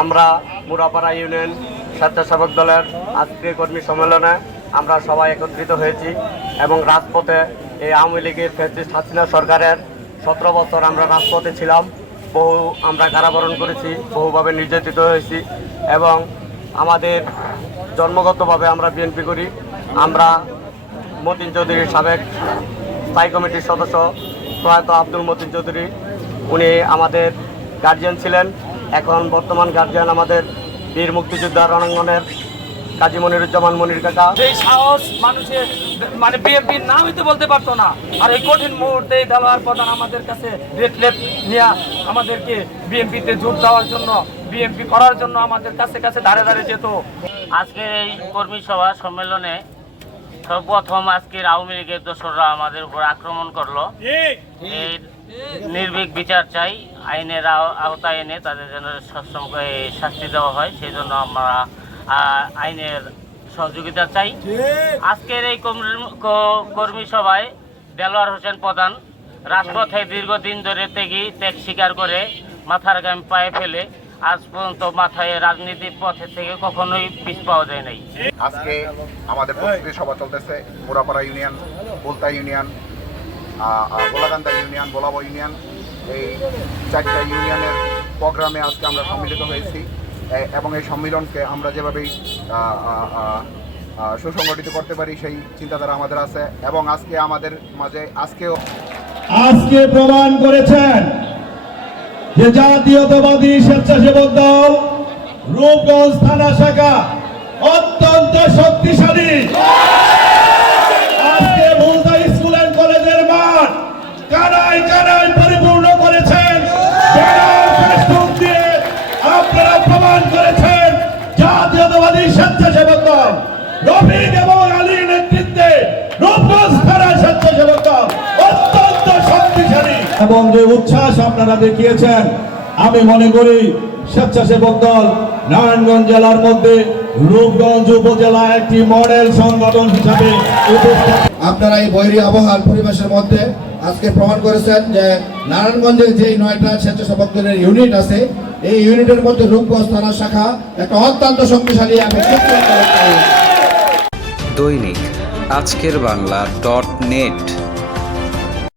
আমরা মুরাপাড়া ইউনিয়ন স্বেচ্ছাসেবক দলের আজকে কর্মী সম্মেলনে আমরা সবাই একত্রিত হয়েছি এবং রাজপথে এই আওয়ামী লীগের ফ্যাসিস্ট হাসিনা সরকারের সতেরো বছর আমরা রাজপথে ছিলাম, বহু আমরা কারাবরণ করেছি, বহুভাবে নির্যাতিত হয়েছি এবং আমাদের জন্মগতভাবে আমরা বিএনপি করি। আমরা মতিন চৌধুরীর সাবেক স্থায়ী কমিটির সদস্য প্রয়াত আব্দুল মতিন চৌধুরী, উনি আমাদের গার্জিয়ান ছিলেন। এখন বর্তমান গার্জিয়ান আমাদের বীর মুক্তিযোদ্ধা রণাঙ্গনের কাজী মনিরুজ্জামান মনির কাকা। সেই সাহস মানুষের মানে বিএনপির নামই হইতে বলতে পারতো না। আর এই কঠিন মুহূর্তে দেওয়ার প্রধান আমাদের কাছে রেটলেট নিয়ে আমাদেরকে বিএনপিতে জোর দেওয়ার জন্য বিএনপি করার জন্য আমাদের কাছে কাছে ধারে ধারে যেত। আজকের এই কর্মী সভা সম্মেলনে সর্বপ্রথম আজকের আওয়ামী লীগের দোসররা আমাদের উপর আক্রমণ করল। নির্ভীক বিচার চাই আইনের আওতায় এনে তাদের যেন সবসময় শাস্তি দেওয়া হয় সেই জন্য আমরা আইনের সহযোগিতা চাই। আজকের এই কর্মী সভায় দেলোয়ার হোসেন প্রধান রাজপথে দীর্ঘদিন ধরে ত্যাগী ত্যাগ স্বীকার করে মাথার গাম পায়ে ফেলে আজ পর্যন্ত মাথায় রাজনীতির পথে থেকে কখনোই পিছ পাওয়া যায় নাই। আজকে আমাদের প্রস্তুতি সভা চলতেছে Murapara union Bulta union Golakanda union Golabo union. এই চারটা ইউনিয়নের প্রোগ্রামে আজকে আমরা সম্মিলিত হয়েছি। এবং এই সম্মিলনকে আমরা যেভাবেই সুসংগঠিত করতে পারি সেই চিন্তাধারা আমাদের আছে। এবং আজকে আমাদের মাঝে আজকেও আজকে প্রমাণ করেছেন যে জাতীয়তাবাদী স্বেচ্ছাসেবক দল রূপগঞ্জ থানা শাখা অত্যন্ত শক্তিশালী। আজকে মুলতা স্কুল অ্যান্ড কলেজের মাঠ কানায় কানায় পরিপূর্ণ করেছেন। দিয়ে আপনারা প্রমাণ করেছেন জাতীয়তাবাদী স্বেচ্ছাসেবক দল। রফিক এবং আলীর নেতৃত্বে রূপগঞ্জ এবং যে উচ্ছ্বাস আপনারা দেখিয়েছেন আমি মনে করি স্বেচ্ছাসেবক দল নারায়ণগঞ্জ জেলার মধ্যে রূপগঞ্জ উপজেলা একটি মডেল সংগঠন হিসাবে আপনারা এই বৈরী আবহাওয়ার পরিবেশের মধ্যে আজকে প্রমাণ করেছেন যে নারায়ণগঞ্জে যে নয়টা স্বেচ্ছাসেবক দলের ইউনিট আছে এই ইউনিটের মধ্যে রূপগঞ্জ থানা শাখা একটা অত্যন্ত শক্তিশালী ইউনিট। দৈনিক আজকের বাংলা ডট নেট